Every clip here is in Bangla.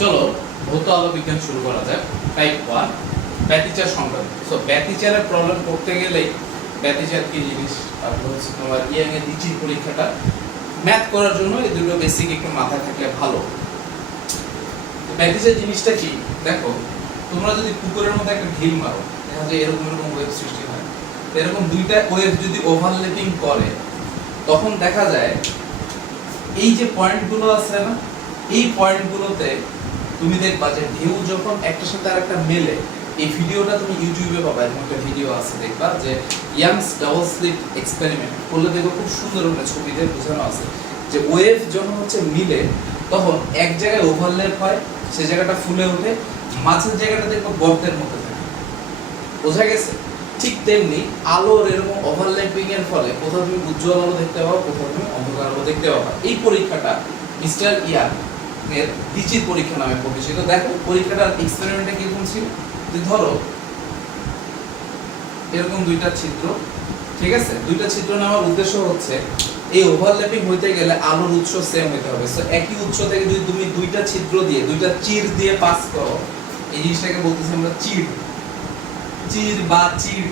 চলো ভৌত আলো বিজ্ঞান শুরু করা যাক। টাইপ 1 ব্যতিচার সংক্রান্ত। সো ব্যতিচারের প্রবলেম করতে গেলেই ব্যতিচার কি জিনিস, তারপর হচ্ছে তোমার ইয়াং এর দ্বিতীয় পরীক্ষাটা ম্যাথ করার জন্য এই দুটো বেসিক একটু মাথায় থাকলে ভালো। ব্যতিচার জিনিসটা কি দেখো, তোমরা যদি পুকুরের মধ্যে একটা ঢিল মারো, দেখা যায় এরকম এরকম ওয়েভ সৃষ্টি হয়। এরকম দুইটা ওয়েভ যদি ওভারল্যাপিং করে তখন দেখা যায় এই যে পয়েন্টগুলো আছে না, এই পয়েন্টগুলোতে তুমি দেখবা যে ঢেউ যখন একটার সাথে আরেকটা মেলে, এই ভিডিওটা তুমি ইউটিউবে পাবা, এরকম একটা ভিডিও আছে, দেখবা যে ইয়াংস ডাবল স্লিট এক্সপেরিমেন্ট করলে দেখো খুব সুন্দর একটা ছবিতে বোঝানো আছে যে ওয়েভ যখন হচ্ছে মিলে তখন এক জায়গায় ওভারল্যাপ হয়, সেই জায়গাটা ফুলে ওঠে, মাঝের জায়গাটা দেখো গর্তের মধ্যে থাকে। বোঝা গেছে? ঠিক তেমনি আলোর এরকম ওভারল্যাপিং এর ফলে কোথাও তুমি উজ্জ্বল আলো দেখতে পাও, কোথাও তুমি অন্ধকার আলো দেখতে পাবা। এই পরীক্ষাটা মিস্টার ইয়াং এর দ্বিতীয় পরীক্ষা নামে পরিচিত। দেখো পরীক্ষাটার এক্সপেরিমেন্টটা কিরকম ছিল। ধরো এরকম দুইটা ছিদ্র, ঠিক আছে? দুইটা ছিদ্র নেওয়ার উদ্দেশ্য হচ্ছে এই ওভারল্যাপিং হইতে গেলে আলোর উৎস সেম হইতে হবে। সো একই উৎস থেকে যদি তুমি দুইটা ছিদ্র দিয়ে, দুইটা চির দিয়ে পাস করো, এই জিনিসটাকে বলতেছি আমরা চির। চির বা চির,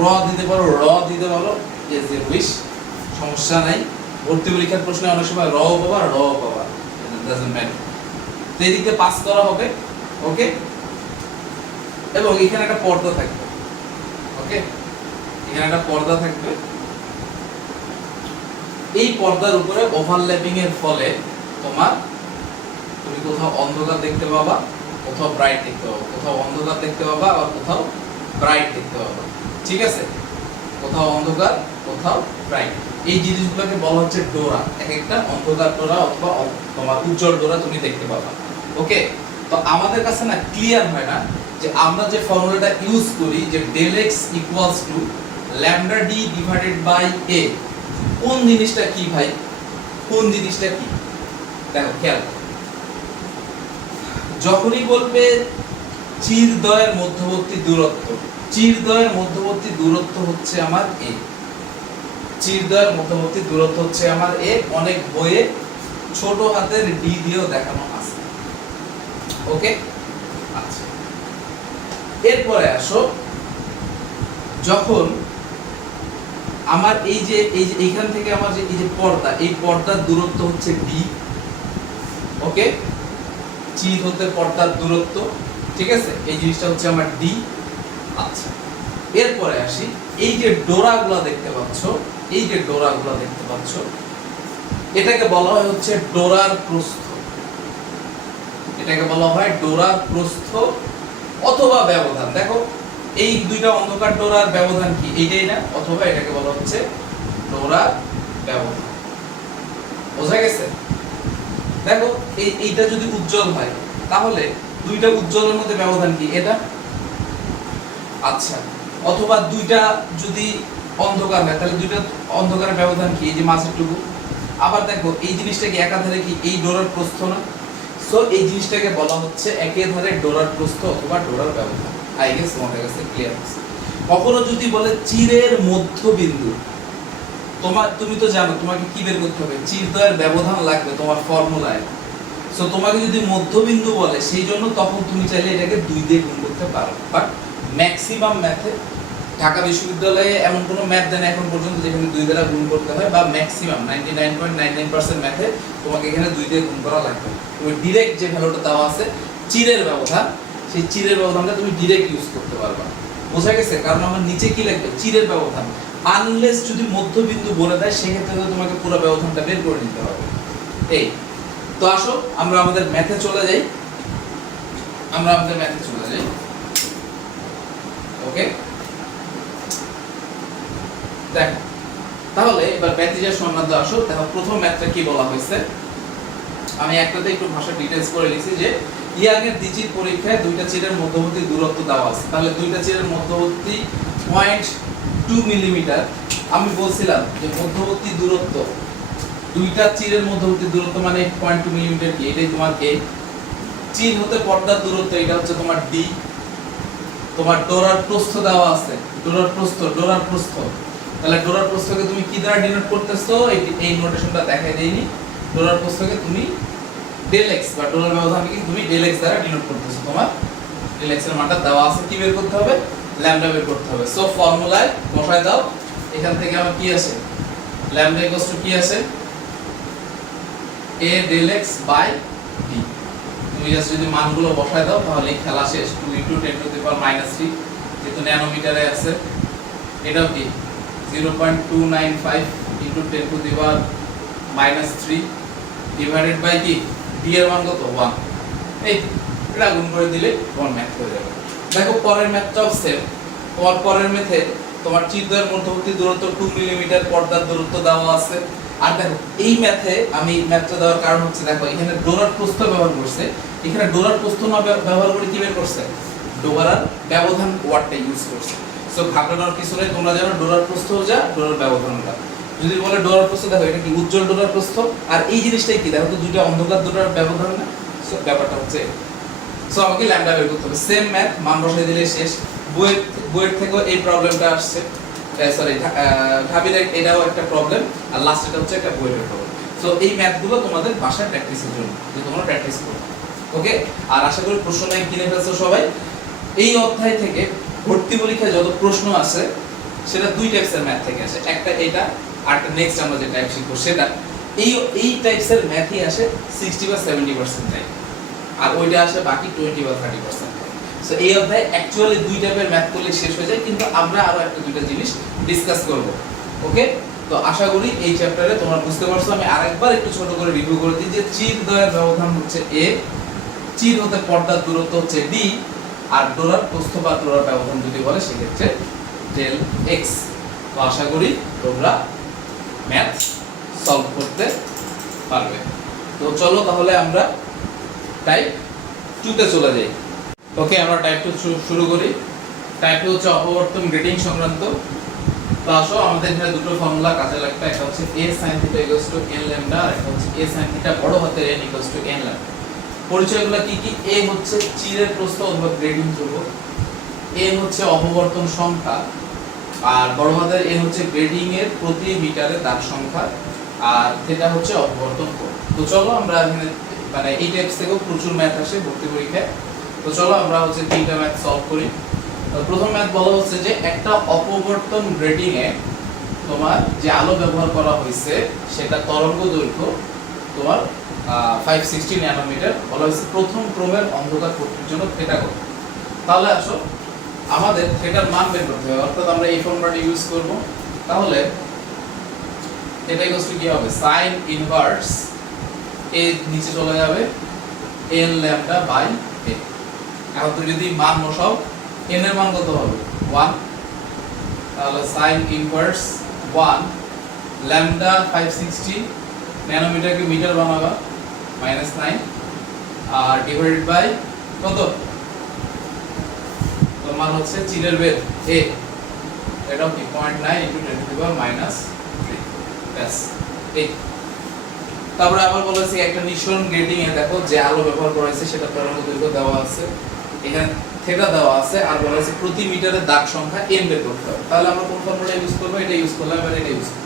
র দিতে পারো, র দিতে পারো, এজ ইউ উইশ, সমস্যা নাই। ভর্তি পরীক্ষার প্রশ্নে অনেক সময় র পাবা, র পাবা, ইট ডাজন্ট ম্যাটার। তো এদিকে পাস করা হবে, ওকে? এবং এখানে একটা পর্দা থাকবে, ওকে? এখানে একটা পর্দা থাকবে। এই পর্দার উপরে ওভারল্যাপিং এর ফলে তুমি কোথাও অন্ধকার দেখতে পাবা, কোথাও ব্রাইট দেখতে পাবা, কোথাও অন্ধকার দেখতে পাবা, আর কোথাও ব্রাইট দেখতে পাবা, ঠিক আছে? কোথাও অন্ধকার, কোথাও ব্রাইট। এই জিনিসগুলোকে বলা হচ্ছে ডোরা। এক একটা অন্ধকার ডোরা অথবা তোমার উজ্জ্বল ডোরা তুমি দেখতে পাবা, ওকে? তো আমাদের কাছে না ক্লিয়ার হয় না যে আমরা যে ফর্মুলাটা ইউজ করি যে del x equals to lambda D divided by a, কোন জিনিসটা কি ভাই, কোন জিনিসটা কি? দেখো খেয়াল, যখনই বলবে চিরদ্বয়ের মধ্যবর্তী দূরত্ব, চিরদ্বয়ের মধ্যবর্তী দূরত্ব হচ্ছে আমার a, চিরদ্বয়ের মধ্যবর্তী দূরত্ব হচ্ছে আমার a। অনেক বইয়ে ছোট হাতের d দিয়েও দেখানো আছে, ওকে? আচ্ছা, এরপরে আসো, যখন আমার এই যে এইখান থেকে আমার যে এই যে পর্দা, এই পর্দার দূরত্ব হচ্ছে d, ওকে? চির হতে পর্দার দূরত্ব, ঠিক আছে? এই জিনিসটা হচ্ছে আমার d। আচ্ছা, এরপরে আসি, এই যে ডোরাগুলো দেখতে পাচ্ছ, এই যে ডোরাগুলো দেখতে পাচ্ছ, এটাকে বলা হয় হচ্ছে ডোরার প্রস্থ। এটাকে বলা হয় ডোরার প্রস্থ অথবা ব্যবধান। দেখো এই দুইটা অন্ধকার ডোরার ব্যবধান কি, এইটাই না? অথবা এটাকে বলা হচ্ছে ডোরার ব্যবধান। বোঝা গেছে? দেখো এইটা যদি উজ্জ্বল হয় তাহলে দুইটা উজ্জ্বলের মধ্যে ব্যবধান কি, এটা। আচ্ছা, অথবা দুইটা যদি অন্ধকার হয় তাহলে দুইটা অন্ধকারের ব্যবধান কি, এই যে মাঝেরটুকু। আবার দেখো এই জিনিসটা কি একাধারে কি, এই ডোরার প্রস্থ না? সো এই জিনিসটাকে বলা হচ্ছে একাধারে ডোরার প্রস্থ অথবা ডোরার ব্যবধান। আই গেস তোমাদের কাছে ক্লিয়ার আছে। কখনো যদি বলে চিরের মধ্যবিন্দু, তুমি তো জানো তোমাকে কি বের করতে হবে, চিরদ্বয়ের ব্যবধান লাগবে তোমার ফর্মুলায়। সো তোমাকে যদি মধ্যবিন্দু বলে, সেই জন্য তখন তুমি চাইলে এটাকে 2 দিয়ে গুণ করতে পারো। বাট ম্যাক্সিমাম ম্যাথে ঢাকা বিশ্ববিদ্যালয়ে এমন কোনো ম্যাথ দেন এখন পর্যন্ত যেখানে 2 দ্বারা গুণ করতে হয়, বা ম্যাক্সিমাম 99.99% ম্যাথে তোমাকে এখানে 2 দিয়ে গুণ করা লাগবে। তুমি ডাইরেক্ট যে ভ্যালুটা দেওয়া আছে চিরের ব্যবধান, সেই চিরের ব্যবধানটা তুমি ডাইরেক্ট ইউজ করতে পারবা। বোঝা গেছে? কারণ আমার নিচে কি লাগবে, চিরের ব্যবধান। আনলেস যদি মধ্যবিন্দু বলে দেয়, সেক্ষেত্রে তো তোমাকে পুরো ব্যবধানটা বের করে নিতে হবে। এই তো আসো আমরা আমাদের ম্যাথে চলে যাই, ওকে? দেখো তাহলে এবার ব্যতিচার সংক্রান্ত আসো। দেখো প্রথম ম্যাথটা কি বলা হয়েছে, আমি একটাতে একটু ভাষা ডিটেইলস করে লিখছি যে ইয়াং এর দ্বিতীয় পরীক্ষায় দুইটা চিরের মধ্যবর্তী দূরত্ব দেওয়া আছে। তাহলে দুইটা চিরের মধ্যবর্তী 0.2 মিলিমিটার। আমি বলছিলাম যে মধ্যবর্তী দূরত্ব, দুইটা চিরের মধ্যবর্তী দূরত্ব মানে 0.2 মিলিমিটার কি, এটাই তোমার a। চির হতে পর্দার দূরত্ব, এটা হচ্ছে তোমার d। তোমার ডোরার প্রস্থ দেওয়া আছে, ডোরার প্রস্থ। তাহলে ডোরার প্রস্থকে তুমি কি দ্বারা ডিনোট করতেছো, এই নোটেশনটা দেখাই দেইনি। ডোরার প্রস্থকে তুমি ডেল এক্স বা ডলার ব্যবধানকে কি তুমি ডেল এক্স দ্বারা ডিনোট করতেছো। তোমার ডেল এক্স এর মানটা দেওয়া আছে, কি বের করতে হবে? ল্যামডা বের করতে হবে। সো ফর্মুলায় বসায় দাও, এখান থেকে আমার কি আসে? ল্যামডা ইকুয়ালস টু কি আসে? a del x by D. তুমি জাস্ট যদি মানগুলো বসায় দাও তাহলে খেলা শেষ। 2 * 10⁻³ যেহেতু ন্যানোমিটারে আছে, এটাও কি 0.295 × 10⁻³ ডিভাইডেড বাই কি d এর মান কত? 1। এই এটা গুণ করে দিলে তোমার ম্যাথ হয়ে যাবে। দেখো পরের ম্যাথটাও সেম। তোমার পরের ম্যাথে তোমার চিরদ্বয়ের মধ্যবর্তী দূরত্ব 2 মিলিমিটার, পর্দার দূরত্ব দেওয়া আছে। আর দেখো এই ম্যাথে আমি ম্যাথটা দেওয়ার কারণ হচ্ছে, দেখো এখানে ডোরার প্রস্থ ব্যবহার করছে, এখানে ডোরার প্রস্থ না ব্যবহার করে কি বের করছে? ডোরার ব্যবধান ওয়ার্ডটা ইউজ করছে। সো ঘাবড়ানোর কিছু নেই, তোমরা জানো ডোরার প্রস্থ যা ডোরার ব্যবধানটা। যদি বলে ডোরার প্রস্থ, দেখো এটা কি উজ্জ্বল ডোরার প্রস্থ, আর এই জিনিসটাই কি দেখো তো দুটো অন্ধকার ডোরার ব্যবধান না। সো ব্যাপারটা হচ্ছে, সো আমাকে ল্যামডা বের করতে হবে। সেম ম্যাথ, মান বসাই দিলে শেষ। বুয়েট থেকেও এই প্রবলেমটা আসছে, সরি ঢাবির এটাও একটা প্রবলেম, আর লাস্ট এটা হচ্ছে একটা বুয়েটের প্রবলেম। সো এই ম্যাথগুলো তোমাদের বাসায় প্র্যাকটিসের জন্য, যে তোমরা প্র্যাকটিস করো। ওকে, আর আশা করি প্রশ্ন ব্যাংক কিনে ফেলছো সবাই। এই অধ্যায় থেকে ভর্তি পরীক্ষায় যত প্রশ্ন আছে সেটা দুই টাইপসের ম্যাথ থেকে আসে, একটা এটা, আর একটা নেক্সট আমরা যে টাইপ শিখবো সেটা। এই টাইপসের ম্যাথই আসে 60 বা 70% টাইম, আর ওইটা আসে বাকি 20 বা 30%। সো এই অধ্যায়ে অ্যাকচুয়ালি দুই টাইপের ম্যাথ করলে শেষ হয়ে যায়, কিন্তু আমরা আরো একটা দুইটা জিনিস ডিসকাস করব। ওকে, তো আশা করি এই চ্যাপ্টারে তোমরা বুঝতে পারছো। আমি আরেকবার একটু ছোট করে রিভিউ করে দিই যে চিরদ্বয়ের ব্যবধান হচ্ছে a, চির হতে পর্দার দূরত্ব হচ্ছে d, আর ডোরার প্রস্থ বা ডোরার ব্যবধান যদি বলে সেক্ষেত্রে ডেল এক্স। তো আশা করি তোমরা ম্যাথ সলভ করতে পারবে। তো চলো তাহলে আমরা টাইপ 2 তে চলে যাই। ওকে, আমরা টাইপ 2 শুরু করি। টাইপ 2 হচ্ছে অপবর্তন গ্রেডিং সংক্রান্ত। তো আসো, আমাদের এখানে দুটো ফর্মুলা কাজে লাগবে, একটা হচ্ছে a sin θ = n ল্যামডা, আর একটা হচ্ছে a sin θ বড় হাতের n = n ল্যামডা। পরিচয়গুলো কি কি? a হচ্ছে চিরের প্রস্থ অথবা গ্রেডিং ধ্রুবক, n হচ্ছে অপবর্তন সংখ্যা, আর বড় হাতের n হচ্ছে গ্রেডিং এর প্রতি মিটারে দাগ সংখ্যা, আর থিটা হচ্ছে অপবর্তন কোণ। তো চলো আমরা এখানে মানে এই টাইপস থেকেও প্রচুর ম্যাথ আসে ভর্তি পরীক্ষায়। তো চলো আমরা হচ্ছে তিনটা ম্যাথ সলভ করি। তো প্রথম ম্যাথ বলা হচ্ছে যে একটা অপবর্তন গ্রেডিং এ তোমার যে আলো ব্যবহার করা হয়েছে সেটা তরঙ্গ দৈর্ঘ্য তোমার 560 ন্যানোমিটার। বলা হয়েছে প্রথম ক্রমের অন্ধকার পট্টির জন্য থিটা কত। তাহলে আসো আমাদের থিটার মান বের করতে হবে, অর্থাৎ আমরা এই ফর্মুলাটা ইউজ করব। তাহলে থিটা ইকুয়ালস টু কি হবে? sin ইনভার্স a নিচে চলে যাবে n ল্যামডা বাই a। এখন তুমি যদি মান বসাও, n এর মান কত হবে? 1। তাহলে sin ইনভার্স 1 ল্যামডা 560 ন্যানোমিটারকে মিটার বানাবা -9, আর ডিভাইডেড বাই কত? তো মান হচ্ছে চিরের বেধ a, এটাও কি 0.9 × 10⁻³ ব্যাস। এই তারপরে আবার বলেছি একটা নিঃসরণ গ্রেডিং এ দেখো যে আলো ব্যবহার করা হয়েছে সেটা তরঙ্গ দৈর্ঘ্য দেওয়া আছে, এখানে থিটা দেওয়া আছে, আর বলেছে প্রতি মিটারে দাগ সংখ্যা n বের করতে হবে। তাহলে আমরা কোন ফর্মুলা ইউজ করব? এটা ইউজ করলাম, এবার এটা ইউজ করব।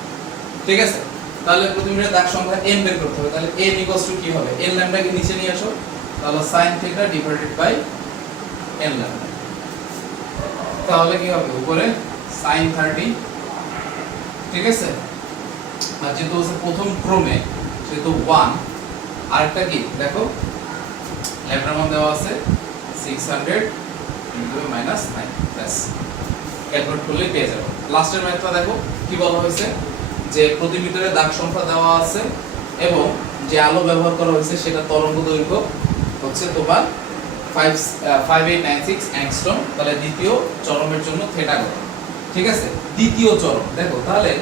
ঠিক আছে, তাহলে প্রতি মিটারে দাগ সংখ্যা n বের করতে হবে। তাহলে n = কি হবে? n ল্যামডাকে নিচে নিয়ে আসো, তাহলে sin θ divided by n lambda. তাহলে কি হবে? উপরে sin 30। ঠিক আছে, আর যেহেতু হচ্ছে প্রথম ক্রমে সেহেতু 1, আরেকটা কি দেখো ল্যামডার মান দেওয়া আছে 600 × -9 ব্যাস। ক্যালকুলেট করলে পেয়ে যাবো। লাস্টের ম্যাথটা দেখো কি বলা হয়েছে, যে প্রতি মিটারে দাগ সংখ্যা দেওয়া আছে এবং যে আলো ব্যবহার করা হয়েছে সেটা তরঙ্গ দৈর্ঘ্য হচ্ছে তোমার 5896 অ্যাংস্ট্রম। তাহলে দ্বিতীয় চরমের জন্য থিটা কত? ঠিক আছে, দ্বিতীয় চরম। দেখো তাহলে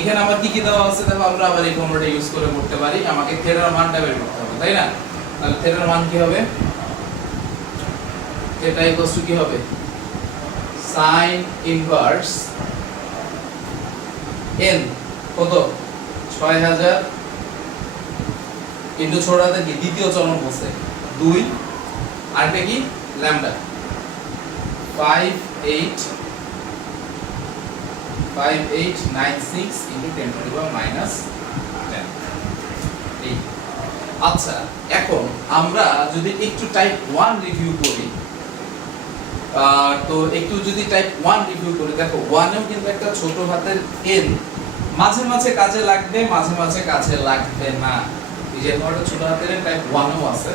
এখানে আমার কি কি দেওয়া আছে, দেখো আমরা আবার এই ফর্মুলাটা ইউজ করে করতে পারি। আমাকে থিটার মানটা বের করতে হবে, তাই না? তাহলে থিটার মান কি হবে? থিটা ইকুয়ালস টু কি হবে? sin ইনভার্স n কত? 6000 ইনটু ছোট হাতের কি দ্বিতীয় চরম বলছে 2, আর এটা কি ল্যামডা 5896 × 10⁻⁻10। আচ্ছা, এখন আমরা যদি একটু টাইপ 1 রিভিউ করি, তো একটু যদি টাইপ 1 রিভিউ করি, দেখো 1 এও কিন্তু একটা ছোট হাতের n মাঝে মাঝে কাজে লাগবে, মাঝে মাঝে কাজে লাগবে না। এই যে একটা ছোট হাতের n টাইপ 1 এও আছে,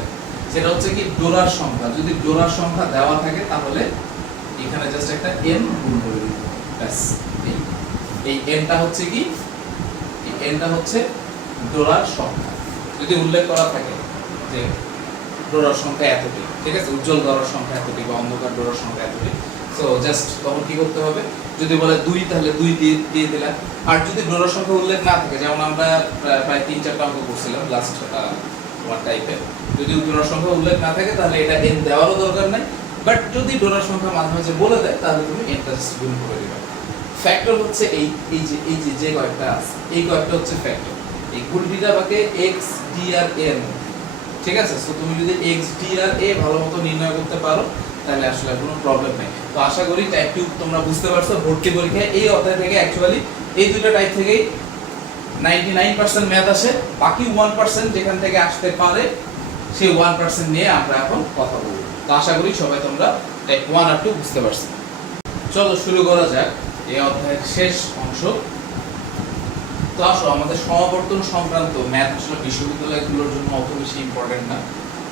সেটা হচ্ছে কি ডোরার সংখ্যা। যদি ডোরার সংখ্যা দেওয়া থাকে তাহলে এখানে জাস্ট একটা n গুণ করে দিতে হবে, ব্যাস। এই nটা হচ্ছে কি, এই nটা হচ্ছে ডোরার সংখ্যা। যদি উল্লেখ করা থাকে যে ডোরার সংখ্যা এতটি, ঠিক আছে, উজ্জ্বল ডোরার সংখ্যা এতটি বা অন্ধকার ডোরার সংখ্যা এতটি, সো জাস্ট তখন কি করতে হবে, যদি বলে 2 তাহলে 2 দিয়ে দিলাম। আর যদি ডোরার সংখ্যা উল্লেখ না থাকে, যেমন আমরা প্রায় 3-4টা অঙ্ক করছিলাম লাস্ট ওয়ান টাইপে, যদি ডোরার সংখ্যা উল্লেখ না থাকে তাহলে এটা n দেওয়ারও দরকার নাই। বাট যদি ডোরার সংখ্যা মাঝে মাঝে বলে দেয় তাহলে তুমি nটা জাস্ট গুণ করে দিবে। ফ্যাক্টর হচ্ছে এই যে কয়েকটা আছে, এই কয়েকটা হচ্ছে ফ্যাক্টর। এই গুণটিটা বাকে x dr a এর মধ্যে, ঠিক আছে। সো তুমি যদি x dr a ভালোমতো নির্ণয় করতে পারো তাহলে আসলে কোনো প্রবলেম নাই। তো আশা করি টাইপ 2 তোমরা বুঝতে পারছো। ভর্তি পরীক্ষায় এই অধ্যায় থেকে অ্যাকচুয়ালি এই দুটো টাইপ থেকেই 99% ম্যাথ আসে, বাকি 1% যেখান থেকে আসতে পারে সেই 1% নিয়ে আমরা এখন কথা বলবো। তো আশা করি সবাই তোমরা টাইপ 1 আর 2 বুঝতে পারছো। চলো শুরু করা যাক এই অধ্যায়ের শেষ অংশ। তো আসো, আমাদের সমাবর্তন সংক্রান্ত ম্যাথ আসলে বিশ্ববিদ্যালয়গুলোর জন্য অত বেশি ইম্পর্টেন্ট না,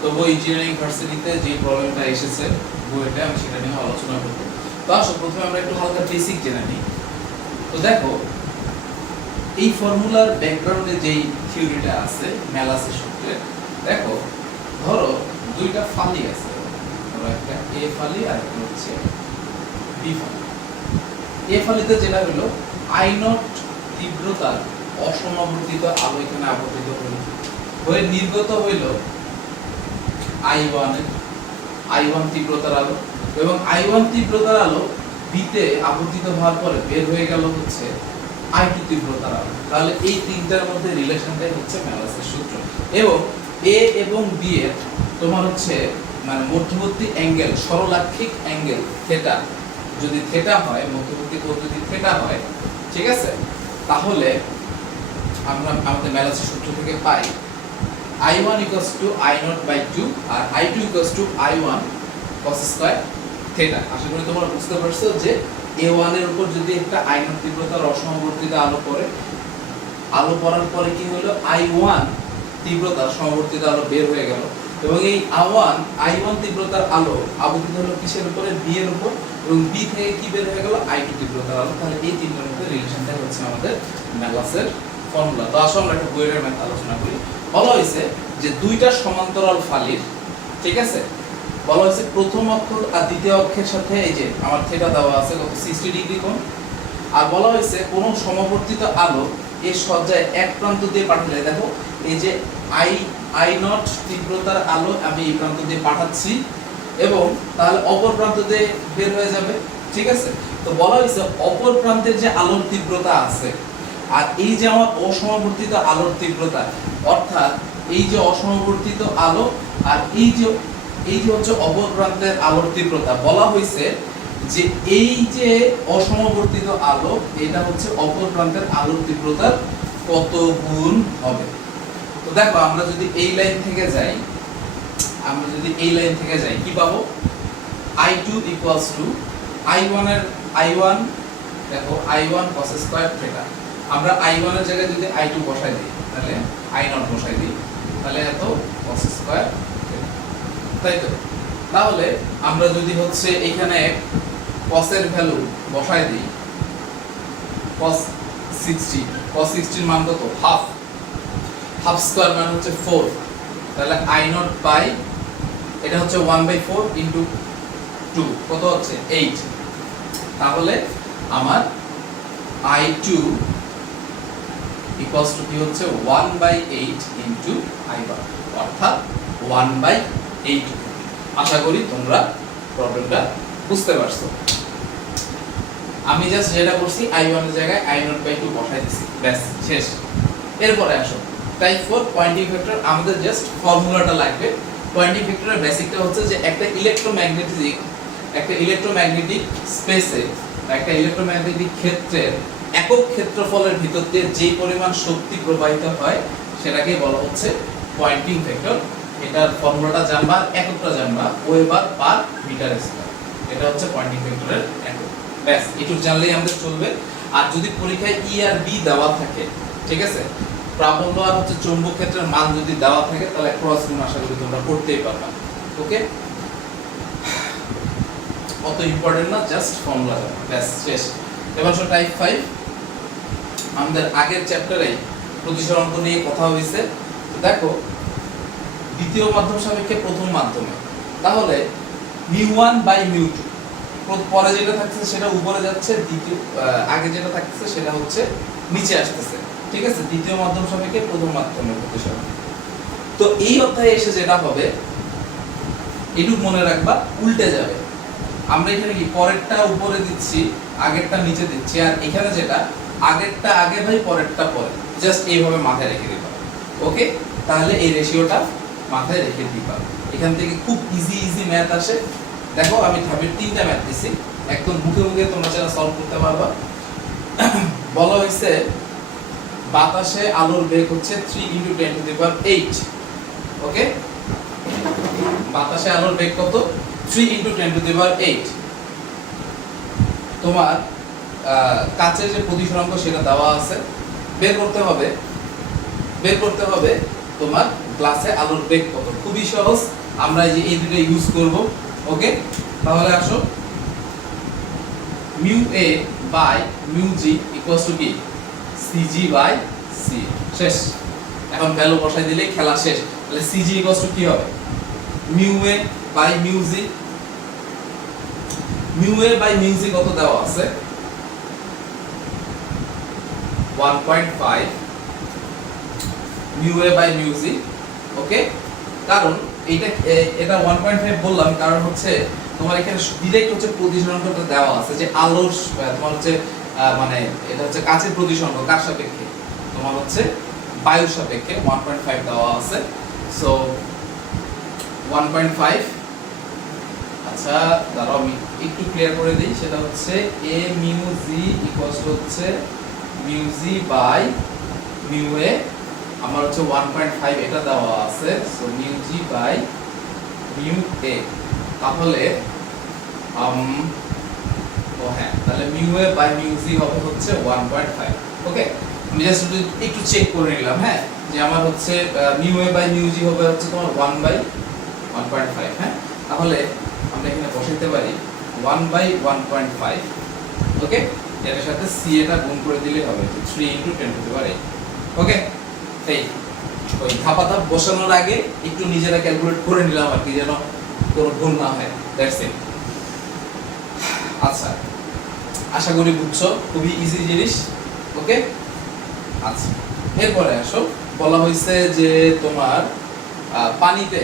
তবু ইঞ্জিনিয়ারিং ভার্সিটিতে যে প্রবলেমটা এসেছে বইটা, আমি সেটা নিয়ে আলোচনা করব। তো আসো, প্রথমে আমরা একটু হালকা বেসিক জেনে নিই। তো দেখো, এই ফর্মুলার ব্যাকগ্রাউন্ডে যেই থিওরিটা আছে ম্যালাসের সূত্রে, দেখো ধরো দুইটা ফালি আছে, ধরো একটা এ ফালি আর একটা হচ্ছে বি ফালি। এ ফালিতে যেটা হলো আই নট তীব্রতার অসমাবর্তিত আলো এখানে আপতিত হয়ে নির্গত হইল I1 তীব্রতার আলো, এবং I1 তীব্রতার আলো বিতে আপতিত হওয়ার পরে বের হয়ে গেল হচ্ছে I2 তীব্রতার আলো। তাহলে এই তিনটার মধ্যে রিলেশনটাই হচ্ছে ম্যালাসের সূত্র। এবং এ এবং বি এর তোমার হচ্ছে মানে মধ্যবর্তী অ্যাঙ্গেল, সরলাক্ষিক অ্যাঙ্গেল থিটা, যদি থিটা হয়, মধ্যবর্তী কোণ যদি থিটা হয়, ঠিক আছে, তাহলে আমরা আমাদের ম্যালাসের সূত্র থেকে পাই I1 = I0/2 আর I2 = I1 cos square theta. আশা করি তোমরা বুঝতে পারছো যে A1 এর উপর যদি একটা I0 তীব্রতার অসমবর্তিত আলো পড়ে, আলো পড়ার পরে কি হলো, I1 তীব্রতার সমবর্তিত আলো বের হয়ে গেল, এবং এই I1 তীব্রতার আলো আপতিত হলো কিসের উপরে, B এর উপর, এবং B থেকে কি বের হয়ে গেল, I2 তীব্রতার আলো। তাহলে এই তিনটার মধ্যে রিলেশনটা হচ্ছে আমাদের ম্যালাসের ফর্মুলা। তো আসলে আমরা একটা বইয়ের ম্যাথ আলোচনা করি। বলা হয়েছে যে দুইটা সমান্তরাল ফালির, ঠিক আছে, বলা হয়েছে প্রথম অক্ষ আর দ্বিতীয় অক্ষের সাথে এই যে আমার থিটা দেওয়া আছে কত 60 ডিগ্রি কোণ, আর বলা হয়েছে কোন সমবর্তিত আলো এই সজ্জায় এক প্রান্ত দিয়ে পাঠালে, দেখো এই যে I0 তীব্রতার আলো আমি এই প্রান্ত দিয়ে পাঠাচ্ছি এবং তাহলে অপর প্রান্ত দিয়ে বের হয়ে যাবে, ঠিক আছে। তো বলা হয়েছে অপর প্রান্তের যে আলোর তীব্রতা আছে আর এই যে আমার অসমবর্তিত আলোর তীব্রতা, অর্থাৎ এই যে অসমবর্তিত আলো আর এই যে হচ্ছে অপর প্রান্তের আলোর তীব্রতা, বলা হয়েছে যে এই যে অসমবর্তিত আলো এটা হচ্ছে অপর প্রান্তের আলোর তীব্রতার কত গুণ হবে। তো দেখো, আমরা যদি এই লাইন থেকে যাই, কি পাবো, I2 = I1 দেখো I1 cos স্কয়ার থিটা। আমরা I1 এর জায়গায় যদি I2 বসাই দিই, তাহলে I0 বসাই দিই, তাহলে এত cos স্কয়ার থিটা, তাই তো। তাহলে আমরা যদি হচ্ছে এখানে cos এর ভ্যালু বসাই দিই, cos 60 মান কত, হাফ স্কয়ার মানে হচ্ছে 4, তাহলে I0 বাই এটা হচ্ছে 1/4 ইনটু 2 কত হচ্ছে 8। তাহলে আমার I2 ইকুয়ালস টু কি হচ্ছে 1/8 ইনটু I1, অর্থাৎ 1/8। আশা করি তোমরা প্রবলেমটা বুঝতে পারছো। আমি জাস্ট যেটা করছি I1 এর জায়গায় I0/2 বসাই দিছি, ব্যাস শেষ। এরপরে আসো টাইপ 4 পয়েন্টিং ভেক্টর। আমাদের জাস্ট ফর্মুলাটা লাগবে। পয়েন্টিং ভেক্টরের বেসিকটা হচ্ছে যে একটা ইলেক্ট্রোম্যাগনেটিক স্পেসে, একটা ইলেক্ট্রোম্যাগনেটিক ক্ষেত্রের একক ক্ষেত্রফলের ভিতর দিয়ে যে পরিমাণ শক্তি প্রবাহিত হয় সেটাকে বলা হচ্ছে পয়েন্টিং ভেক্টর। এটার ফর্মুলাটা জানবা, এককটা জানবা, ওয়েবার পার মিটার স্কয়ার। এটা হচ্ছে পয়েন্টিং ভেক্টরের একক। ব্যাস এটুকু জানলেই আমাদের চলবে। আর যদি পরীক্ষায় ই আর বি দেওয়া থাকে, ঠিক আছে, প্রাবল্য আর হচ্ছে চৌম্বক ক্ষেত্রের মান যদি দেওয়া থাকে, তাহলে ক্রস গুণ আশা করি তোমরা করতেই পারবা। ওকে, অত ইম্পর্টেন্ট না, জাস্ট ফর্মুলা জানা, ব্যাস শেষ। এবার আসো টাইপ 5। আমাদের আগের চ্যাপ্টারে প্রতিসরাঙ্ক নিয়ে কথা হয়েছে। দেখো দ্বিতীয় মাধ্যম সাপেক্ষে প্রথম মাধ্যমে, তাহলে μ1 বাই μ2, পরে যেটা থাকছে সেটা উপরে যাচ্ছে, দ্বিতীয় আগে যেটা থাকছে সেটা হচ্ছে নিচে আসতেছে, ঠিক আছে, দ্বিতীয় মাধ্যম সাপেক্ষে প্রথম মাধ্যমের প্রতিসরাঙ্ক। তো এই অধ্যায়ে এসে যেটা হবে, এটুকু মনে রাখবা, উল্টে যাবে। আমরা এখানে কি পরেরটা উপরে দিচ্ছি, আগেরটা নিচে দিচ্ছি, আর এখানে যেটা আগেরটা আগে ভাই পরেরটা পরে, জাস্ট এইভাবে মাথায় রেখে দিবা। ওকে, তাহলে এই রেশিওটা মাথায় রেখে দিবা। এখান থেকে খুব ইজি ম্যাথ আসে। দেখো আমি ধাপের 3টা ম্যাথ দিছি, একদম মুখে মুখে তোমরা যারা সলভ করতে পারবা। বলা হয়েছে বাতাসে আলোর বেগ হচ্ছে 3 × 10⁸। ওকে, বাতাসে আলোর বেগ কত? 3 × 10⁸। তোমার কাচের যে প্রতিসরাঙ্ক সেটা দেওয়া আছে, বের করতে হবে তোমার গ্লাসে আলোর বেগ কত। খুবই সহজ, আমরা এই দুটো ইউজ করব। ওকে, তাহলে আসো μA by μG equals to কি? CG by C। শেষ। এখন ভ্যালু বসাই দিলে খেলা শেষ। তাহলে CG ইকুয়ালস টু কি হবে? μA by μG। μA by μG কত দেওয়া আছে? 1.5 μA বাই μG। ওকে, কারণ এটা 1.5 বললাম কারণ হচ্ছে তোমার এখানে ডাইরেক্ট হচ্ছে প্রতিসরাঙ্কটা দেওয়া আছে, যে আলোর তোমার হচ্ছে মানে এটা হচ্ছে কাচের প্রতিসরাঙ্ক কার সাপেক্ষে? তোমার হচ্ছে বায়ুর সাপেক্ষে 1.5 দেওয়া আছে। সো 1.5। আচ্ছা দাঁড়াও আমি একটু ক্লিয়ার করে দিই, সেটা হচ্ছে a μg ইকুয়ালস টু হচ্ছে μg বাই μa। আমার হচ্ছে 1.5 এটা দেওয়া আছে, সো μg বাই μa। তাহলে তাহলে μa বাই μg হবে হচ্ছে 1.5। ওকে, আমি জাস্ট একটু চেক করে নিলাম, হ্যাঁ, যে আমার হচ্ছে μa বাই μg হবে হচ্ছে তোমার 1/1.5। হ্যাঁ, তাহলে আমরা এখানে বসাইতে পারি 1/1.5। ওকে, এটার সাথে c এটা গুণ করে দিলে হবে 3 × 10⁸। ওকে, এই ওই ধাপ বসানোর আগে একটু নিজেরা ক্যালকুলেট করে নিলাম আর কি, যেন কোনো ভুল না হয়। That's it. আচ্ছা, আশা করি বুঝছো, খুবই ইজি জিনিস। ওকে, আচ্ছা এরপরে আসো, বলা হয়েছে যে তোমার পানিতে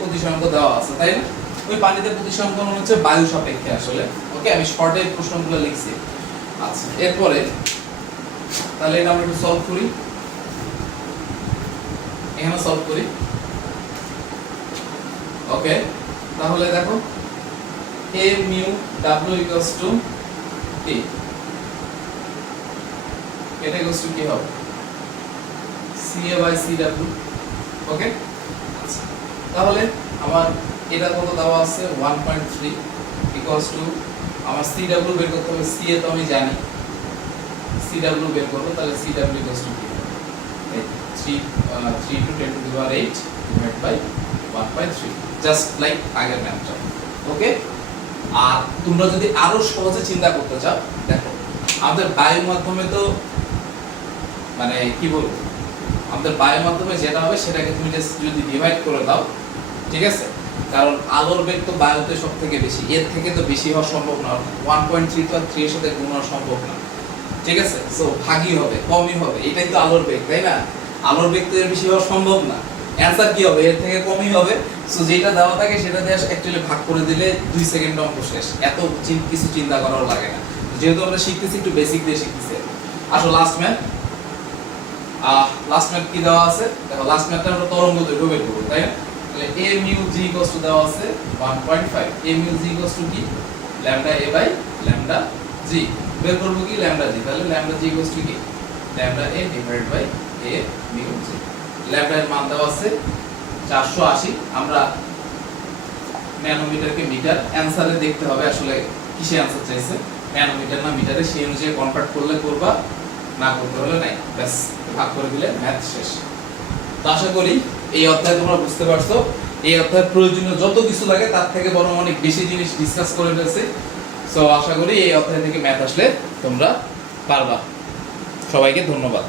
প্রতিসরাঙ্ক দেওয়া আছে, তাই না? ওই পানিতে প্রতিসরাঙ্ক হচ্ছে বায়ু সাপেক্ষে আসলে। ওকে, আমি শর্টে প্রশ্নগুলো লিখছি। আচ্ছা, এরপরে তাহলে এটা আমরা একটু সলভ করি। এখানে সলভ করি। ওকে, তাহলে দেখো a mu w equals to কি? এটা ইকুয়ালস টু কি হবে? CA by CW। ওকে, আচ্ছা তাহলে আমার এটা কত দেওয়া আছে? 1.3 ইকুয়ালস টু আমার CW বের করতে হবে। CA তো আমি জানি, CW বের করব, তাহলে CW ইকুয়ালস টু কি? 3 × 10⁸ ডিভাইড বাই 1/3, জাস্ট লাইক আগের ম্যাথটা। ওকে, আর তোমরা যদি আরো সহজে চিন্তা করতে চাও, দেখো আমাদের বায়ুর মাধ্যমে তো মানে কি বলবো, আমাদের বায়ুর মাধ্যমে যেটা হবে সেটাকে তুমি যদি ডিভাইড করে দাও, ঠিক আছে, কারণ আলোর বেগ তো বায়ুতে সব থেকে বেশি, এর থেকে তো বেশি হওয়া সম্ভব না। 1.3 তো আর 3 এর সাথে গুণ হওয়া সম্ভব না, ঠিক আছে। সো ভাগই হবে, কমই হবে, এটাই তো আলোর বেগ, তাই না? আলোর বেগ তো এর বেশি হওয়া সম্ভব না। অ্যানসার কি হবে? এর থেকে কমই হবে। সো যেটা দেওয়া থাকে সেটা দিয়ে অ্যাকচুয়ালি ভাগ করে দিলে 2 সেকেন্ড অঙ্ক শেষ। এত কিছু চিন্তা করার লাগে না, যেহেতু আমরা শিখতেছি একটু বেসিক দিয়ে শিখতেছি। আসো লাস্ট ম্যাথ কি দেওয়া আছে? দেখো লাস্ট ম্যাথটা আমরা তরঙ্গ দৈর্ঘ্য বের করব, তাই না? তাহলে a mu g = দেওয়া আছে 1.5। a mu g = কি? lambda a by lambda g। বের করব কি? lambda g। তাহলে lambda g = কি? lambda a divided by a mu g। ল্যামডার মান দেওয়া আছে 480। আমরা ন্যানোমিটারকে মিটার, অ্যানসারে দেখতে হবে আসলে কিসে অ্যানসার চাইছে, ন্যানোমিটার না মিটারে, সেই অনুযায়ী কনভার্ট করলে করবা, না করতে হলে নাই, ব্যাস ভাগ করে দিলে ম্যাথ শেষ। তো আশা করি এই অধ্যায় তোমরা বুঝতে পারছো। এই অধ্যায়ের প্রয়োজনীয় যত কিছু লাগে তার থেকে বরং অনেক বেশি জিনিস ডিসকাস করে ফেলছি। সো আশা করি এই অধ্যায় থেকে ম্যাথ আসলে তোমরা পারবা। সবাইকে ধন্যবাদ।